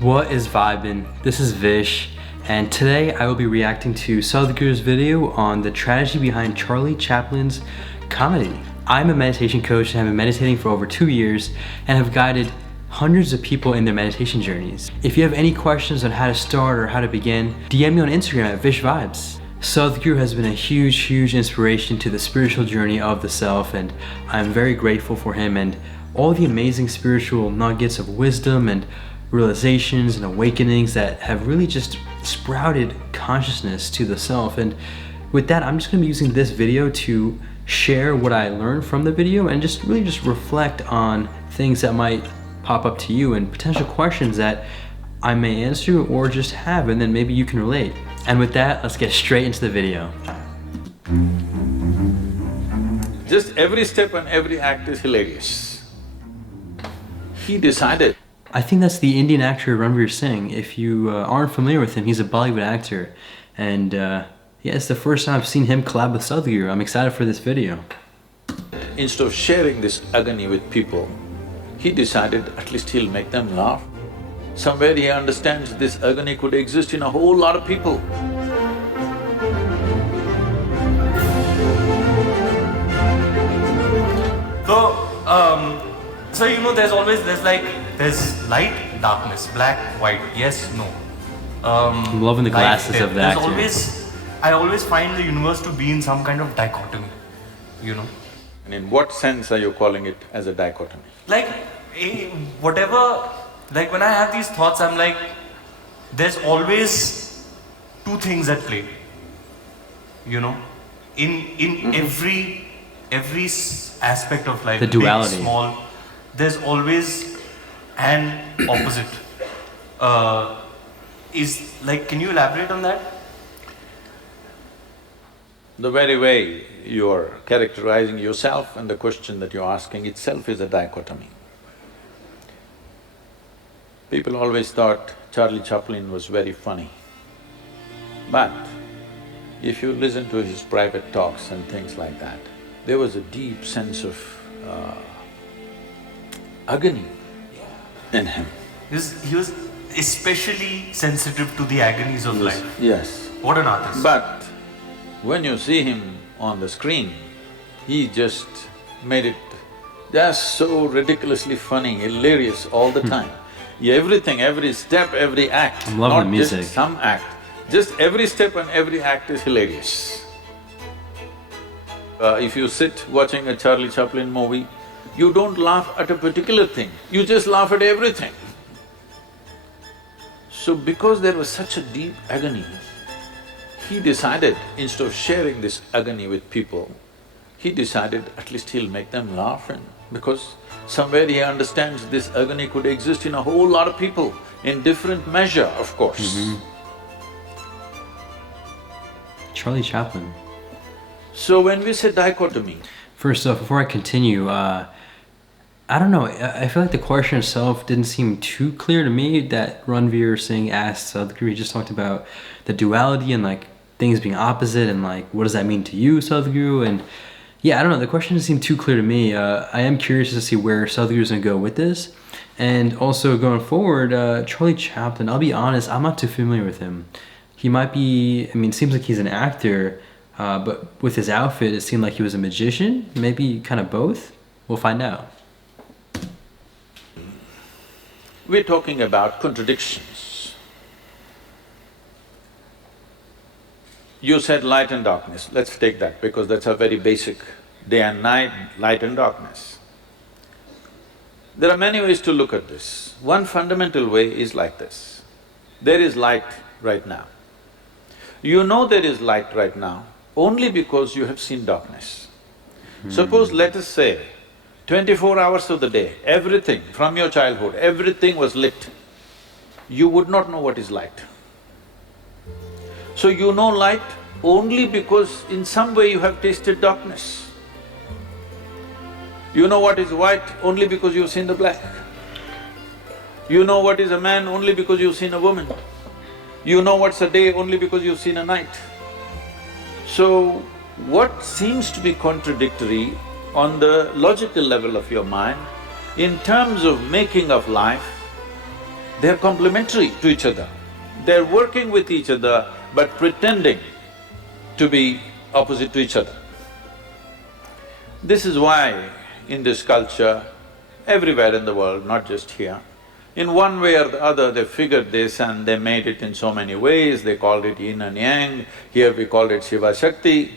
What is vibin? This is Vish, and today I will be reacting to Sadhguru's video on the tragedy behind Charlie Chaplin's comedy. I'm a meditation coach and have been meditating for over 2 years and have guided hundreds of people in their meditation journeys. If you have any questions on how to start or how to begin, DM me on Instagram at VishVibez. Sadhguru has been a huge inspiration to the spiritual journey of the self, and I'm very grateful for him and all the amazing spiritual nuggets of wisdom and realizations and awakenings that have really just sprouted consciousness to the self. And with that, I'm just going to be using this video to share what I learned from the video and just really reflect on things that might pop up to you and potential questions that I may answer or just have, and then maybe you can relate. And with that, let's get straight into the video. Just every step and every act is hilarious. He decided. I think that's the Indian actor Ranveer Singh. If you aren't familiar with him, he's a Bollywood actor. And yeah, it's the first time I've seen him collab with Sadhguru. I'm excited for this video. Instead of sharing this agony with people, he decided at least he'll make them laugh. Somewhere he understands this agony could exist in a whole lot of people. So you know, there's light, darkness, black, white, yes, no. I'm loving the glasses of that. I always find the universe to be in some kind of dichotomy, you know. And in what sense are you calling it as a dichotomy? Like, whatever, like when I have these thoughts, I'm like, there's always two things at play, you know, in every aspect of life, the duality, big, small, there's always an opposite. Can you elaborate on that? The very way you're characterizing yourself and the question that you're asking itself is a dichotomy. People always thought Charlie Chaplin was very funny. But if you listen to his private talks and things like that, there was a deep sense of agony in him. He was especially sensitive to the agonies of life. Yes. What an artist. But when you see him on the screen, he just made it just so ridiculously funny, hilarious all the time. Yeah, everything, every step, every act, I'm loving the music. Not just some act, just every step and every act is hilarious. If you sit watching a Charlie Chaplin movie, you don't laugh at a particular thing, you just laugh at everything. So because there was such a deep agony, he decided, instead of sharing this agony with people, he decided at least he'll make them laugh, and because somewhere he understands this agony could exist in a whole lot of people, in different measure, of course. Charlie Chaplin. So when we say dichotomy… First off, before I continue, I don't know, I feel like the question itself didn't seem too clear to me that Ranveer Singh asked Sadhguru. He just talked about the duality and like things being opposite and like what does that mean to you, Sadhguru? And yeah, I don't know, the question doesn't seem too clear to me. I am curious to see where Sadhguru's gonna go with this. And also going forward, Charlie Chaplin, I'll be honest, I'm not too familiar with him. He might be, I mean, it seems like he's an actor, but with his outfit, it seemed like he was a magician, maybe kind of both. We'll find out. We're talking about contradictions. You said light and darkness, let's take that because that's a very basic day and night, light and darkness. There are many ways to look at this. One fundamental way is like this. There is light right now. You know there is light right now only because you have seen darkness. Suppose, let us say, 24 hours of the day, everything from your childhood, everything was lit, you would not know what is light. So you know light only because in some way you have tasted darkness. You know what is white only because you've seen the black. You know what is a man only because you've seen a woman. You know what's a day only because you've seen a night. So, what seems to be contradictory on the logical level of your mind, in terms of making of life, They're complementary to each other. They're working with each other but pretending to be opposite to each other. This is why in this culture, everywhere in the world, not just here, in one way or the other they figured this and they made it in so many ways. They called it yin and yang, here we called it Shiva Shakti.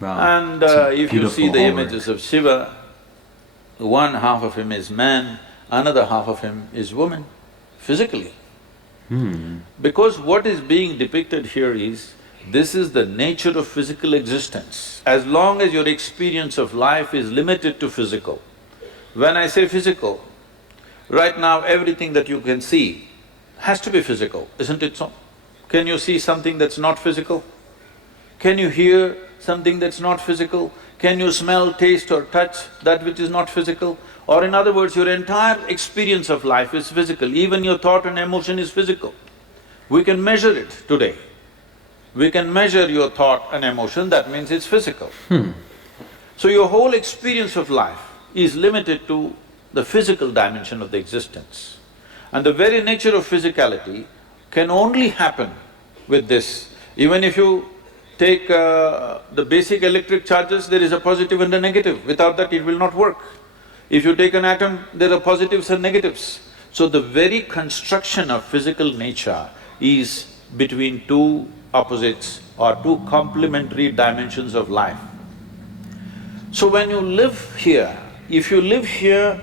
Wow. And if you see the images of Shiva, one half of him is man, another half of him is woman, physically. Because what is being depicted here is, this is the nature of physical existence. As long as your experience of life is limited to physical. When I say physical, right now everything that you can see has to be physical, isn't it so? Can you see something that's not physical? Can you hear something that's not physical? Can you smell, taste or touch that which is not physical? Or in other words, your entire experience of life is physical, even your thought and emotion is physical. We can measure it today. We can measure your thought and emotion, that means it's physical. So your whole experience of life is limited to the physical dimension of the existence. And the very nature of physicality can only happen with this. Even if you take the basic electric charges, there is a positive and a negative. Without that, it will not work. If you take an atom, there are positives and negatives. So the very construction of physical nature is between two opposites or two complementary dimensions of life. So when you live here, if you live here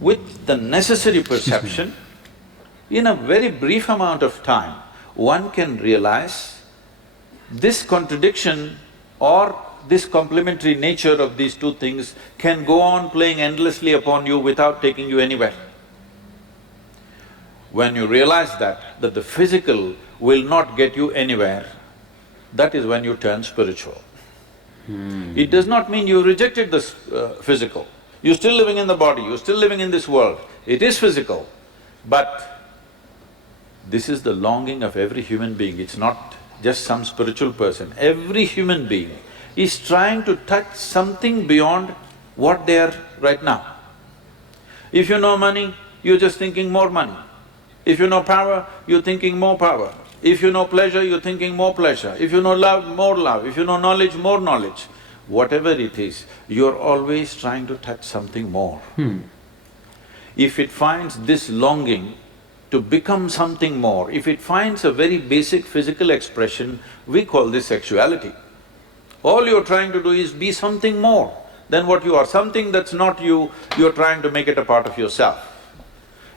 with the necessary perception, in a very brief amount of time, one can realize this contradiction or this complementary nature of these two things can go on playing endlessly upon you without taking you anywhere. When you realize that the physical will not get you anywhere, that is when you turn spiritual. It does not mean you rejected the physical. You're still living in the body, you're still living in this world. It is physical, but this is the longing of every human being. It's not just some spiritual person. Every human being is trying to touch something beyond what they are right now. If you know money, you're just thinking more money. If you know power, you're thinking more power. If you know pleasure, you're thinking more pleasure. If you know love, more love. If you know knowledge, more knowledge. Whatever it is, you're always trying to touch something more. If it finds this longing to become something more, if it finds a very basic physical expression, we call this sexuality. All you're trying to do is be something more than what you are. Something that's not you, you're trying to make it a part of yourself.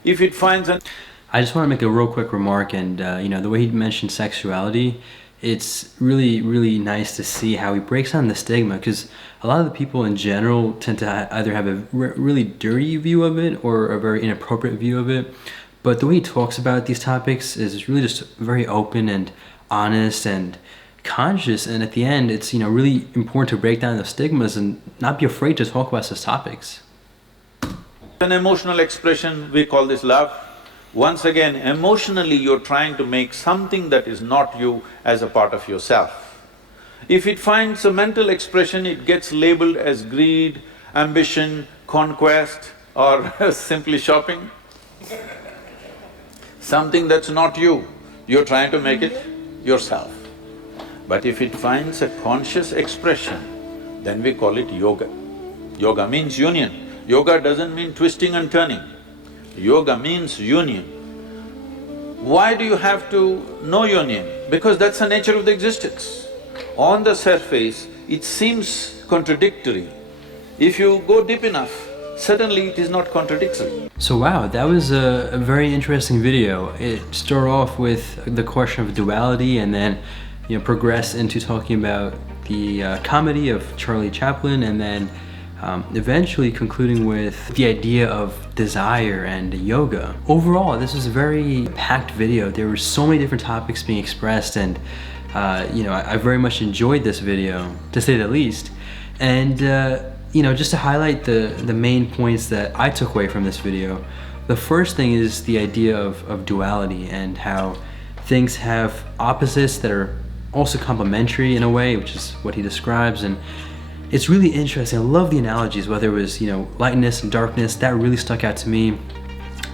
If it finds an… I just want to make a real quick remark, and the way he mentioned sexuality, it's really nice to see how he breaks down the stigma, because a lot of the people in general tend to either have a really dirty view of it or a very inappropriate view of it. But the way he talks about these topics is really just very open and honest and conscious, and at the end it's really important to break down those stigmas and not be afraid to talk about such topics. An emotional expression, we call this love. Once again, emotionally you're trying to make something that is not you as a part of yourself. If it finds a mental expression, it gets labeled as greed, ambition, conquest or simply shopping. Something that's not you, you're trying to make it yourself. But if it finds a conscious expression, then we call it yoga. Yoga means union. Yoga doesn't mean twisting and turning. Yoga means union. Why do you have to know union? Because that's the nature of the existence. On the surface, it seems contradictory. If you go deep enough, suddenly it is not contradictory. So wow, that was a very interesting video. It started off with the question of duality and then progressed into talking about the comedy of Charlie Chaplin, and then eventually concluding with the idea of desire and yoga. Overall, this was a very packed video. There were so many different topics being expressed, and I very much enjoyed this video, to say the least. And just to highlight the main points that I took away from this video, the first thing is the idea of duality and how things have opposites that are also complementary in a way, which is what he describes. And it's really interesting. I love the analogies, whether it was lightness and darkness. That really stuck out to me.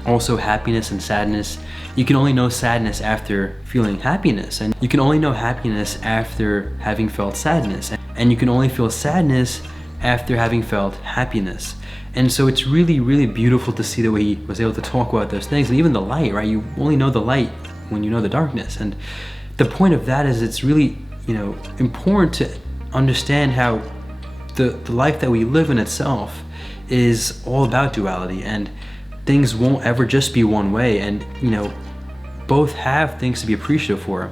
Also happiness and sadness. You can only know sadness after feeling happiness, and you can only know happiness after having felt sadness, and you can only feel sadness after having felt happiness. And so it's really, really beautiful to see the way he was able to talk about those things, and even the light, right? You only know the light when you know the darkness. And the point of that is it's really, important to understand how the life that we live in itself is all about duality, and things won't ever just be one way, and both have things to be appreciative for.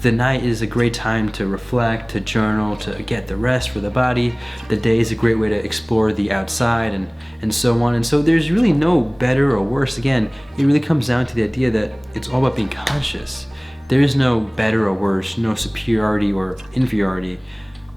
The night is a great time to reflect, to journal, to get the rest for the body. The day is a great way to explore the outside and so on. And so there's really no better or worse. Again, it really comes down to the idea that it's all about being conscious. There is no better or worse, no superiority or inferiority,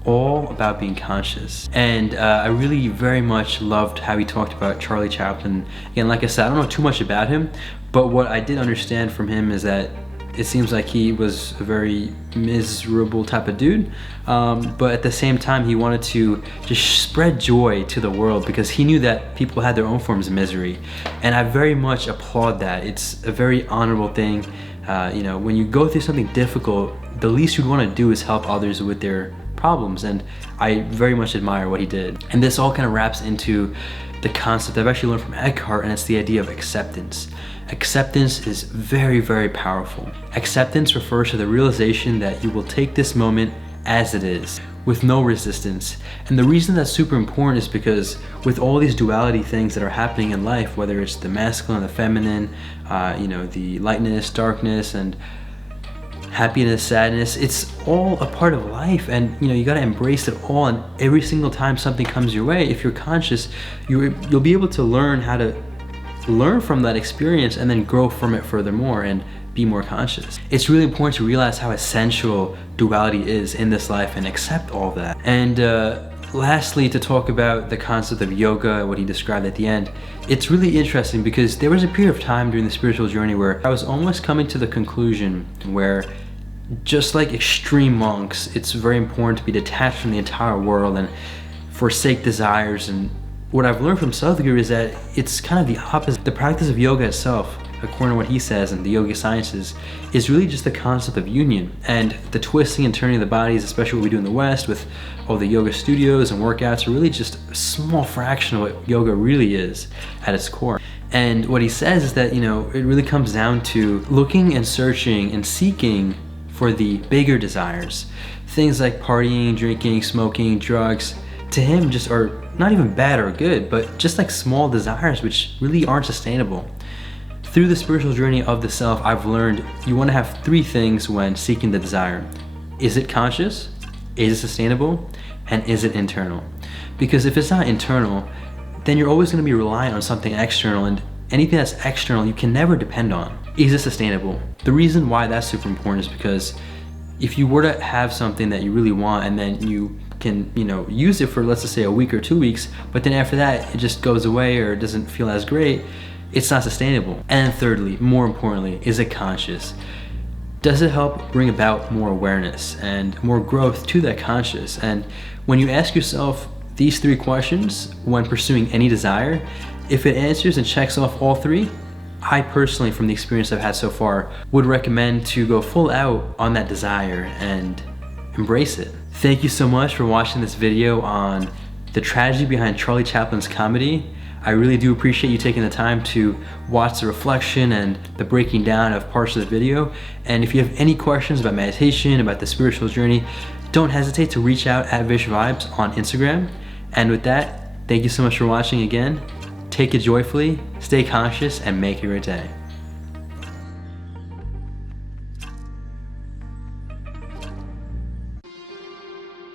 all about being conscious. And I really very much loved how he talked about Charlie Chaplin. Again, like I said, I don't know too much about him, but what I did understand from him is that it seems like he was a very miserable type of dude, but at the same time he wanted to just spread joy to the world because he knew that people had their own forms of misery, and I very much applaud that. It's a very honorable thing. When you go through something difficult, the least you'd want to do is help others with their problems, and I very much admire what he did. And this all kind of wraps into the concept I've actually learned from Eckhart, and it's the idea of acceptance. Acceptance is very, very powerful. Acceptance refers to the realization that you will take this moment as it is, with no resistance. And the reason that's super important is because with all these duality things that are happening in life, whether it's the masculine, the feminine, the lightness, darkness, and happiness, sadness, it's all a part of life, and you got to embrace it all. And every single time something comes your way, if you're conscious, you'll be able to learn how to learn from that experience and then grow from it furthermore and be more conscious. It's really important to realize how essential duality is in this life and accept all of that. And lastly, to talk about the concept of yoga, what he described at the end, it's really interesting because there was a period of time during the spiritual journey where I was almost coming to the conclusion where, just like extreme monks, it's very important to be detached from the entire world and forsake desires. And what I've learned from Sadhguru is that it's kind of the opposite. The practice of yoga itself, according to what he says in the yoga sciences, is really just the concept of union. And the twisting and turning of the bodies, especially what we do in the West with all the yoga studios and workouts, are really just a small fraction of what yoga really is at its core. And what he says is that, it really comes down to looking and searching and seeking for the bigger desires. Things like partying, drinking, smoking, drugs, to him just are not even bad or good, but just like small desires which really aren't sustainable. Through the spiritual journey of the self, I've learned you want to have three things when seeking the desire. Is it conscious? Is it sustainable? And is it internal? Because if it's not internal, then you're always going to be reliant on something external, and anything that's external you can never depend on. Is it sustainable? The reason why that's super important is because if you were to have something that you really want and then you can use it for, let's just say, a week or 2 weeks, but then after that it just goes away or it doesn't feel as great, it's not sustainable. And thirdly, more importantly, is it conscious? Does it help bring about more awareness and more growth to that conscious? And when you ask yourself these three questions when pursuing any desire, if it answers and checks off all three, I personally, from the experience I've had so far, would recommend to go full out on that desire and embrace it. Thank you so much for watching this video on the tragedy behind Charlie Chaplin's comedy. I really do appreciate you taking the time to watch the reflection and the breaking down of parts of the video. And if you have any questions about meditation, about the spiritual journey, don't hesitate to reach out at VishVibez on Instagram. And with that, thank you so much for watching again. Take it joyfully, stay conscious, and make it your day.